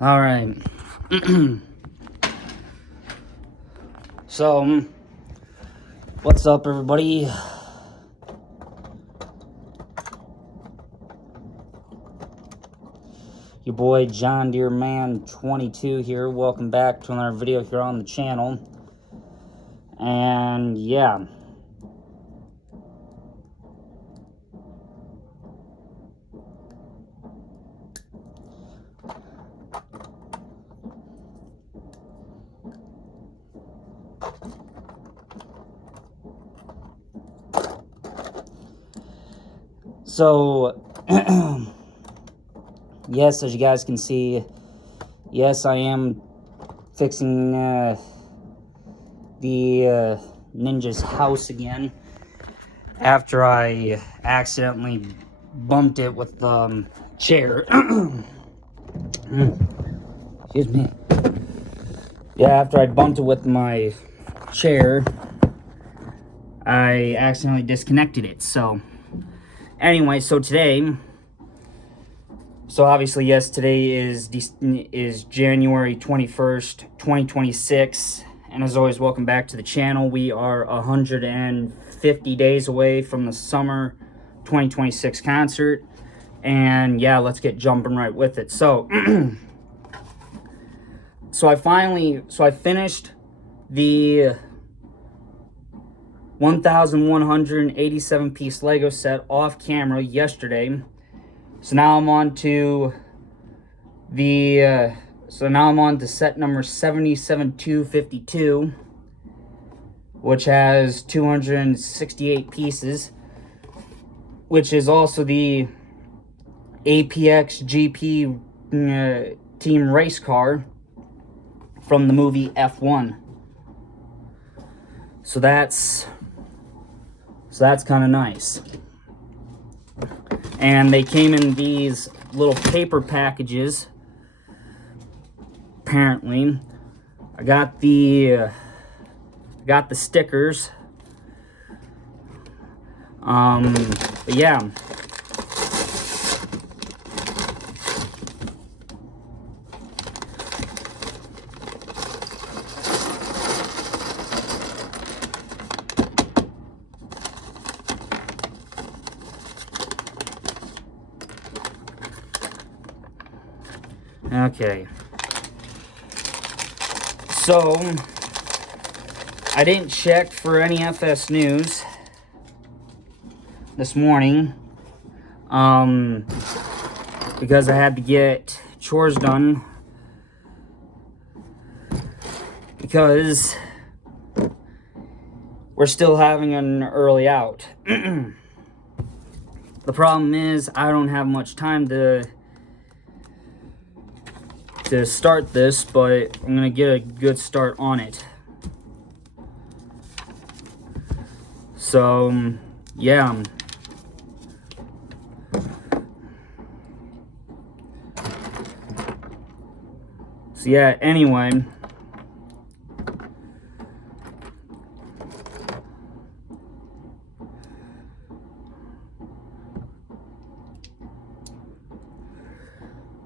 All right. So, what's up, everybody? Your boy John Deere Man 22 here. Welcome back to another video here on the channel. And yeah. So, yes, as you guys can see, yes, I am fixing the Ninja's house again after I accidentally bumped it with the chair. Excuse me. Yeah, after I bumped it with my chair, I accidentally disconnected it. So, anyway, so today, so obviously, yes, today is January 21st, 2026. And as always, welcome back to the channel. We are 150 days away from the summer 2026 concert. And yeah, let's get jumping right with it. So, so I finished the 1,187 piece Lego set off camera yesterday. So now I'm on to set number 77252, which has 268 pieces, which is also the APX GP team race car from the movie F1. So that's kind of nice. And they came in these little paper packages. Apparently, I got the stickers. But yeah. Okay. So, I didn't check for any FS news this morning, because I had to get chores done, because we're still having an early out. The problem is I don't have much time to start this, but I'm gonna get a good start on it. So yeah. So yeah, anyway.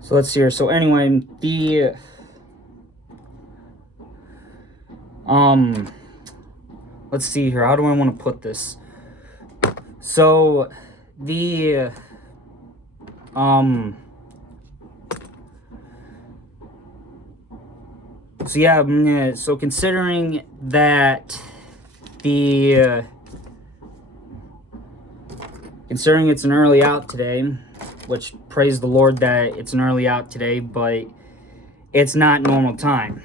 So let's see here. So anyway, the let's see here. How do I want to put this? So the so yeah, so considering that considering it's an early out today, which praise the Lord that it's an early out today, but it's not normal time.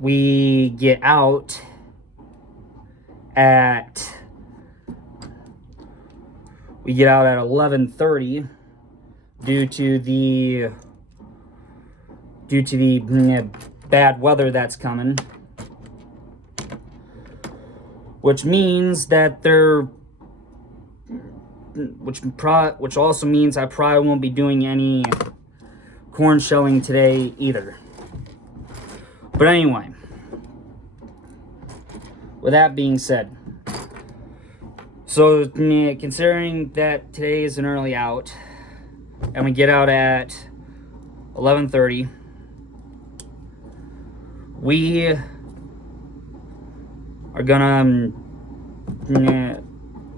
We get out at 11:30 due to the bad weather that's coming, which means that which also means I probably won't be doing any corn shelling today either. But anyway, with that being said, so considering that today is an early out and we get out at 11:30, we are gonna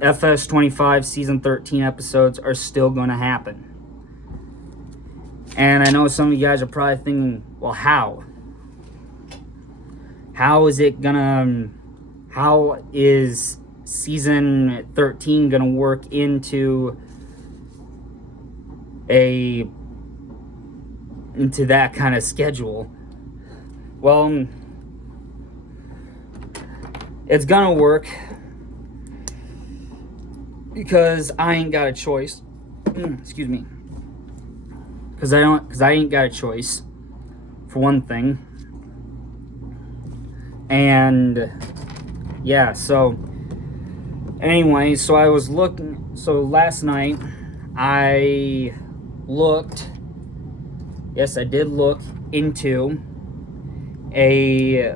FS25 season 13 episodes are still gonna happen. And I know some of you guys are probably thinking, well, how is it gonna, how is season 13 gonna work into that kind of schedule? Well, it's gonna work because I ain't got a choice. Excuse me. Because I ain't got a choice, for one thing. And yeah, so anyway, so I was looking, so last night I looked, yes, I did look into a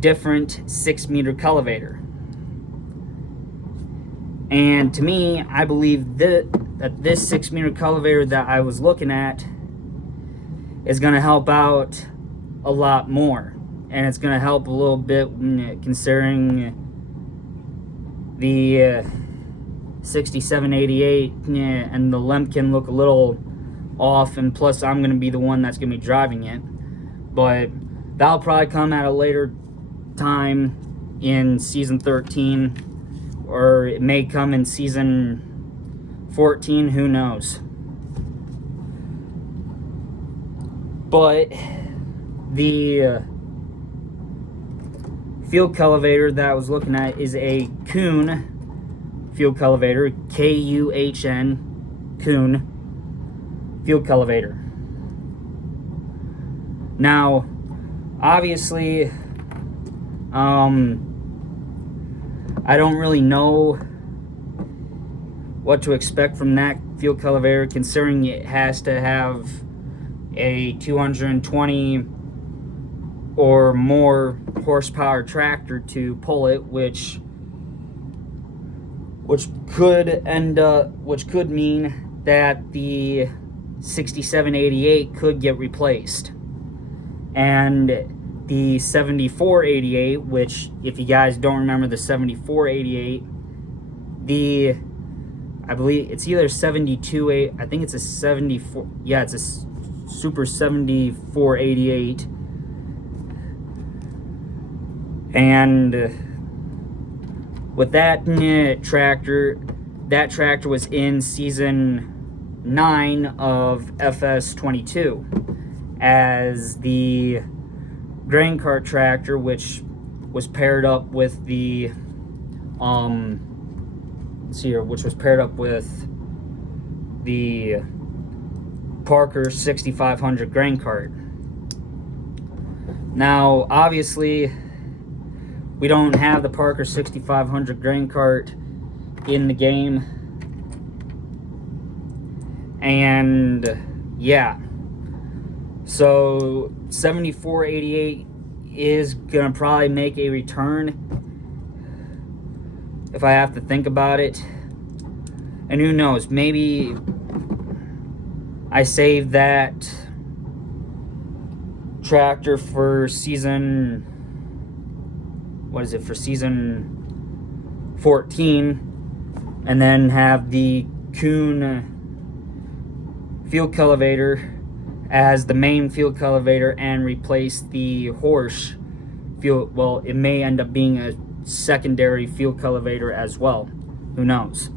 different 6-meter cultivator. And to me, I believe that this 6-meter cultivator that I was looking at is going to help out a lot more. And it's going to help a little bit considering the 6788 and the Lemken look a little off. And plus, I'm going to be the one that's going to be driving it. But that'll probably come at a later time in season 13. Or it may come in season 14, who knows. But the field cultivator that I was looking at is a Kuhn field cultivator, Kuhn, Kuhn field cultivator. Now, obviously, I don't really know what to expect from that field cultivator, considering it has to have a 220 or more horsepower tractor to pull it, which could mean that the 6788 could get replaced. And the 7488, which, if you guys don't remember the 7488, I believe it's either 728, I think it's a 74, yeah, it's a Super 7488. And with that tractor was in season 9 of FS22 as the grain cart tractor, which was paired up with the Parker 6500 grain cart. Now, obviously, we don't have the Parker 6500 grain cart in the game, and yeah, so 7488 is gonna probably make a return, if I have to think about it. And who knows, maybe I save that tractor for season, for season 14, and then have the Kuhn field cultivator as the main field cultivator and replace the Horsch field. Well, it may end up being a secondary field cultivator as well. Who knows?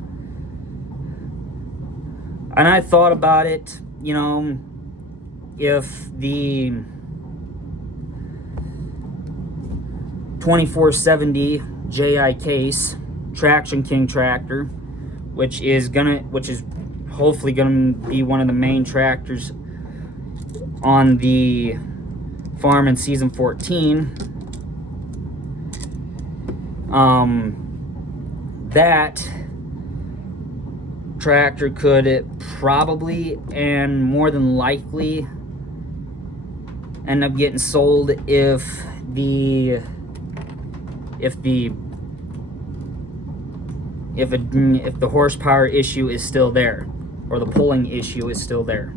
And I thought about it, you know, if the 2470 JI Case Traction King tractor, which is hopefully gonna be one of the main tractors on the farm in season 14, that tractor could probably and more than likely end up getting sold if the horsepower issue is still there, or the pulling issue is still there.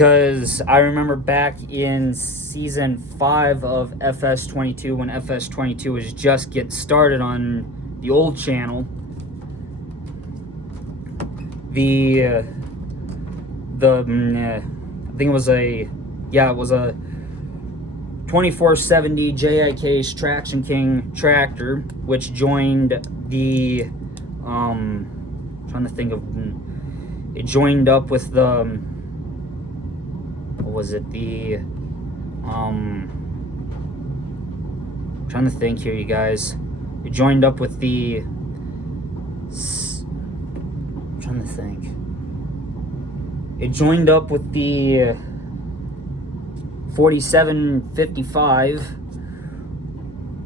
because I remember back in season 5 of FS22, when FS22 was just getting started on the old channel, I think it was a 2470 JIK's Traction King tractor, which joined the trying to think of, it joined up with the, what was it, the trying to think here, you guys. It joined up with the, I'm trying to think. It joined up with the 4755,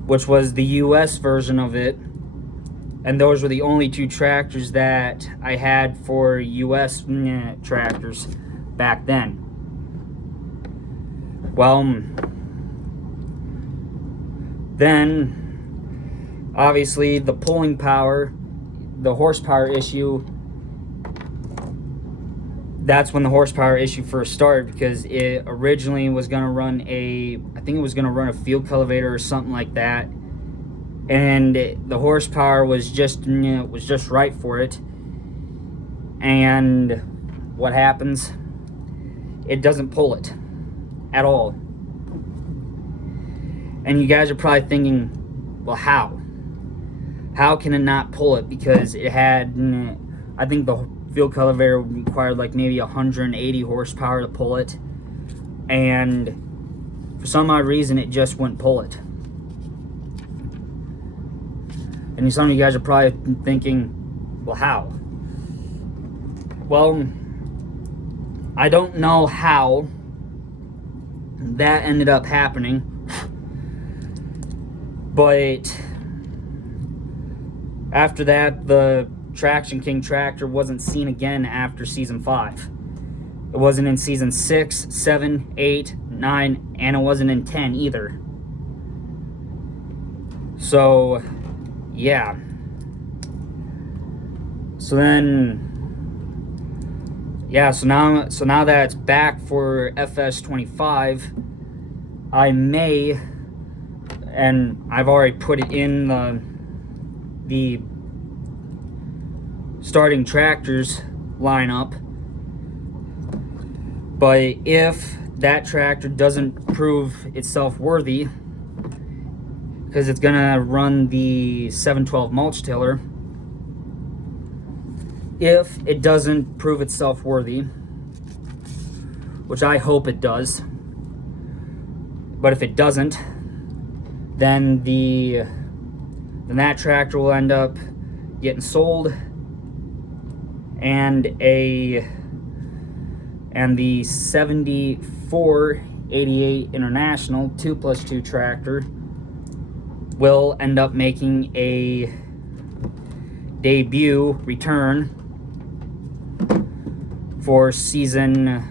which was the US version of it. And those were the only two tractors that I had for US tractors back then. Well, then, obviously, the pulling power, the horsepower issue, that's when the horsepower issue first started, because it originally was going to run I think it was going to run a field cultivator or something like that. And the horsepower was just right for it. And what happens? It doesn't pull it at all. And you guys are probably thinking, well, how? How can it not pull it? Because it had, I think the field cultivator required like maybe 180 horsepower to pull it. And for some odd reason, it just wouldn't pull it. And some of you guys are probably thinking, well, how? Well, I don't know how that ended up happening, but after that, the Traction King tractor wasn't seen again after season 5. It wasn't in season 6, 7, 8, 9, and it wasn't in 10 either. So yeah. So then, yeah, so now that it's back for FS25, I may, and I've already put it in the starting tractors lineup, but if that tractor doesn't prove itself worthy, because it's gonna run the 712 mulch tiller, if it doesn't prove itself worthy, which I hope it does, but if it doesn't, then that tractor will end up getting sold, and the 7488 International 2+2 tractor will end up making a debut return for season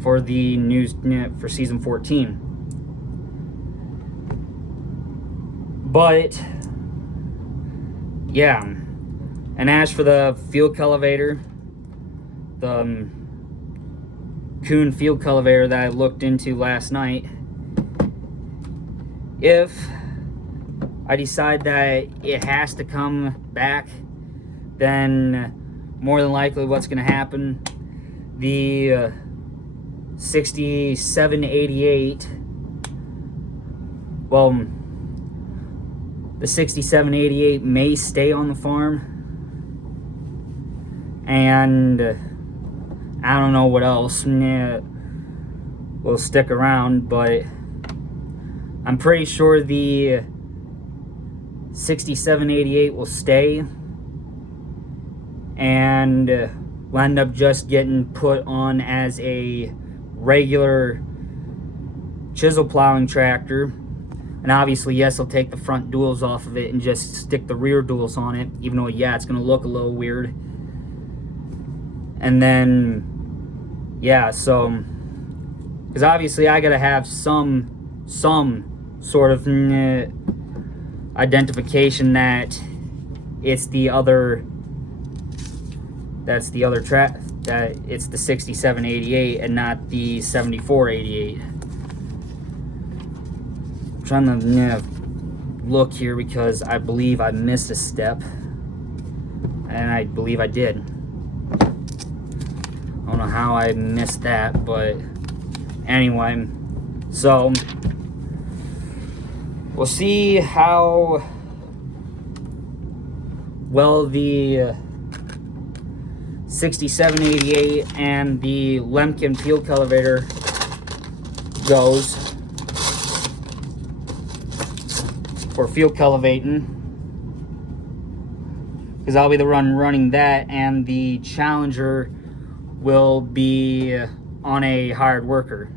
14. But yeah, and as for the field cultivator, the Kuhn field cultivator that I looked into last night, if I decide that it has to come back, then more than likely what's going to happen, the 6788, well, the 6788 may stay on the farm, and I don't know what else will stick around, but I'm pretty sure the 6788 will stay, and will end up just getting put on as a regular chisel plowing tractor. And obviously, yes, I'll take the front duals off of it and just stick the rear duals on it, even though, yeah, it's going to look a little weird. And then, yeah, so, because obviously I got to have some sort of identification that it's the other, that it's the 6788 and not the 7488. I'm trying to look here because I believe I missed a step, and I believe I did. I don't know how I missed that, but anyway, so we'll see how well the 6788 and the Lemken fuel cultivator goes for fuel cultivating, because I'll be the one running that, and the Challenger will be on a hired worker.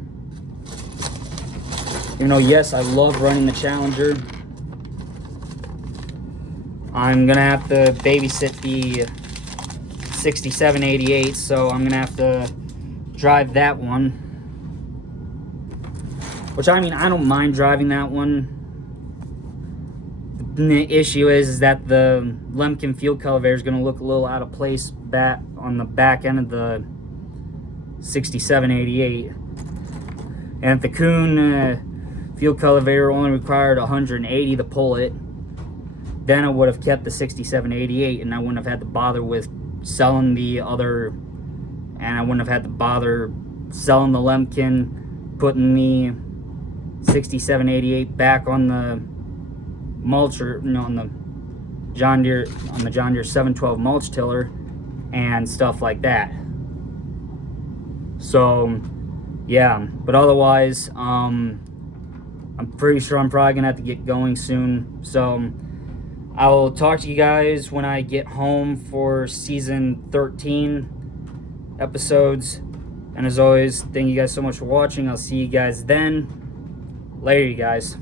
Even though, yes, I love running the Challenger, I'm gonna have to babysit the 6788, so I'm gonna have to drive that one. Which, I mean, I don't mind driving that one. The issue is that the Lemken fuel cultivator is gonna look a little out of place back on the back end of the 6788. And if the Kuhn fuel cultivator only required 180 to pull it, then I would have kept the 6788, and I wouldn't have had to bother with selling the other, and I wouldn't have had to bother selling the Lemken, putting the 6788 back on the mulcher, on the John Deere 712 mulch tiller and stuff like that. So yeah, but otherwise, I'm pretty sure I'm probably gonna have to get going soon. So I will talk to you guys when I get home for season 13 episodes. And as always, thank you guys so much for watching. I'll see you guys then. Later, you guys.